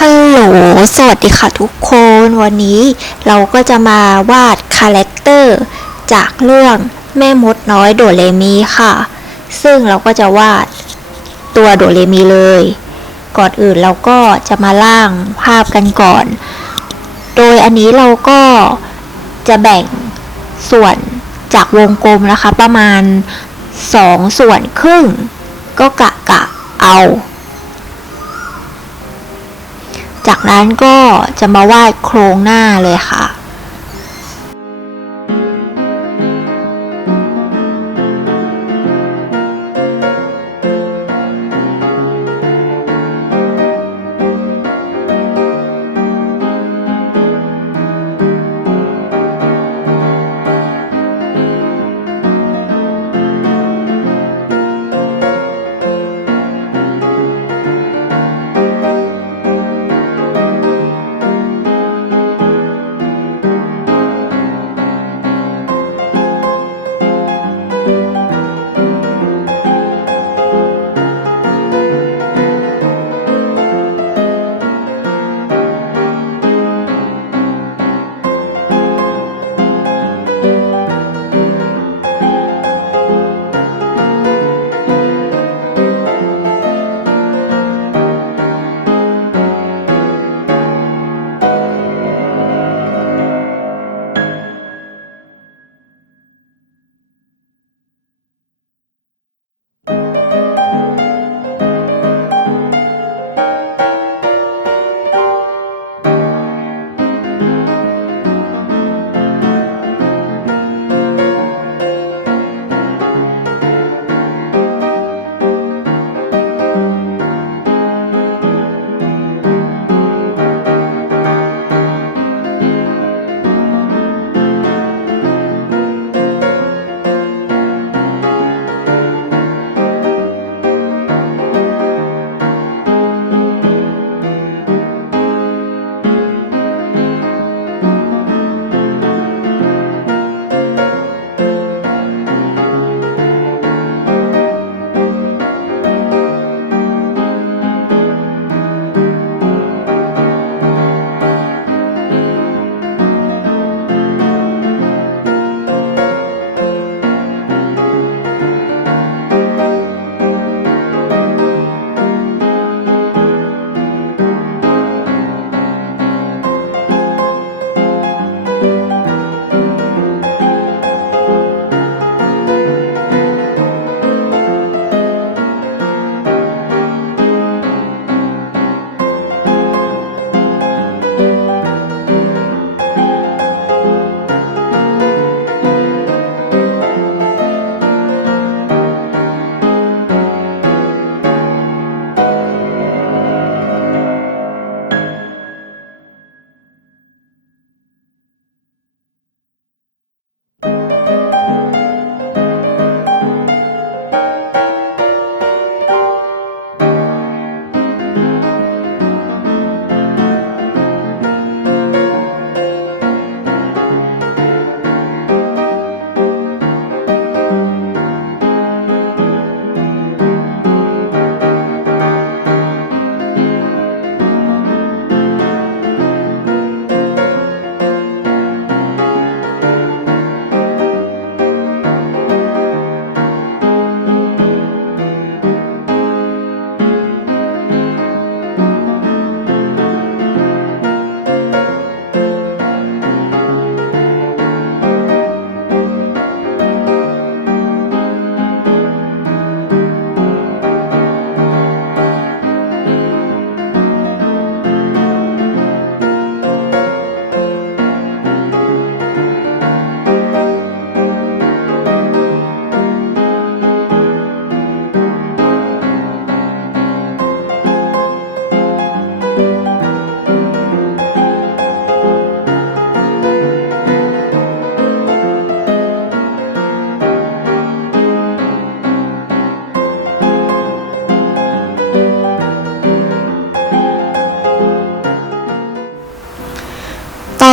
ฮัลโหล สวัสดีค่ะทุกคน วันนี้เราก็จะมาวาดคาแรคเตอร์จากเรื่องแม่มดน้อยโดเรมีค่ะ ซึ่งเราก็จะวาดตัวโดเรมีเลย ก่อนอื่นเราก็จะมาล่างภาพกันก่อน โดยอันนี้เราก็จะแบ่งส่วนจากวงกลมนะคะ ประมาณ 2 ส่วนครึ่ง ก็กะกะเอา จากนั้นก็จะมาวาดโครงหน้าเลยค่ะ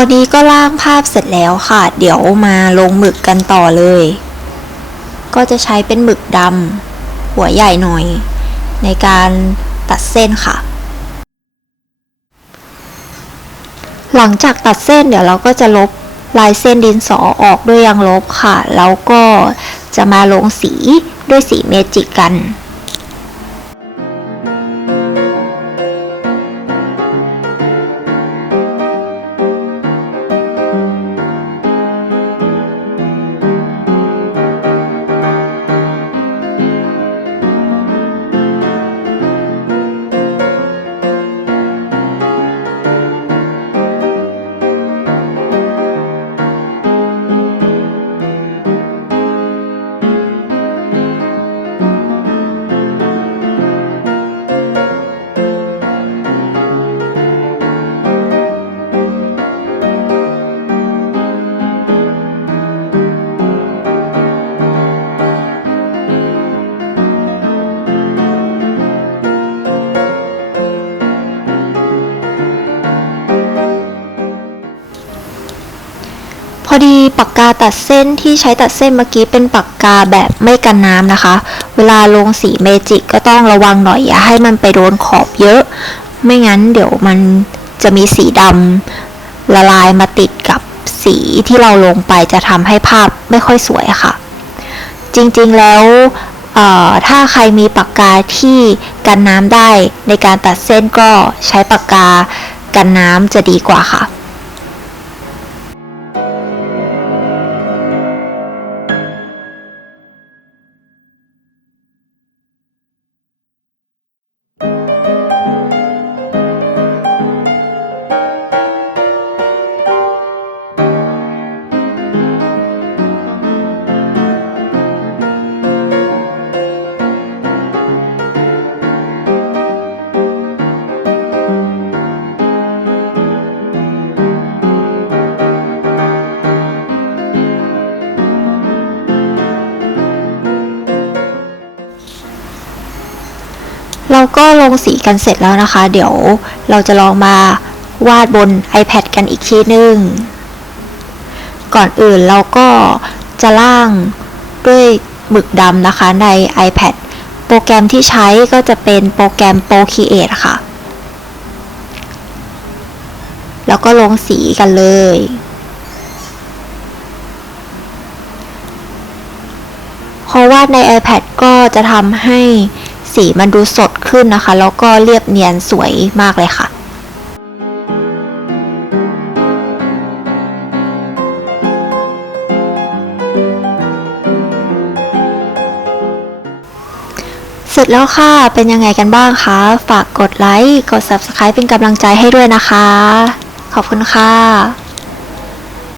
ตอนนี้ก็ล่างภาพเสร็จแล้วค่ะ เดี๋ยวมาลงหมึกกันต่อเลย ก็จะใช้เป็นหมึกดำหัวใหญ่หน่อย ในการตัดเส้นค่ะ หลังจากตัดเส้นเดี๋ยวเราก็จะลบลายเส้นดินสอออกด้วยยางลบค่ะ แล้วก็จะมาลงสีด้วยสีเมจิกกัน พอดีปากกาตัดเส้นที่ใช้ตัดเส้นเมื่อกี้เป็นปากกาแบบไม่กันน้ำนะคะ เวลาลงสีเมจิกก็ต้องระวังหน่อยอย่าให้มันไปโดนขอบเยอะ ไม่งั้นเดี๋ยวมันจะมีสีดำละลายมาติดกับสีที่เราลงไปจะทำให้ภาพไม่ค่อยสวยค่ะ จริงๆแล้วถ้าใครมีปากกาที่กันน้ำได้ในการตัดเส้นก็ใช้ปากกากันน้ำจะดีกว่าค่ะ เราก็ลงสีกันเสร็จแล้วนะคะ เดี๋ยวเราจะลองมาวาดบน iPad กันอีกทีนึง ก่อนอื่นเราก็จะล่างด้วยหมึกดำนะคะใน iPad โปรแกรมที่ใช้ก็จะเป็นโปรแกรม Procreate ค่ะ แล้วก็ลงสีกันเลย พอวาดใน iPad ก็จะทำให้ สีมันดูสดขึ้นนะคะ แล้วก็เรียบเนียนสวยมากเลยค่ะเสร็จแล้วค่ะ เป็นยังไงกันบ้างคะ ฝากกดไลค์ กด Subscribe เป็นกำลังใจให้ด้วยนะคะ ขอบคุณค่ะ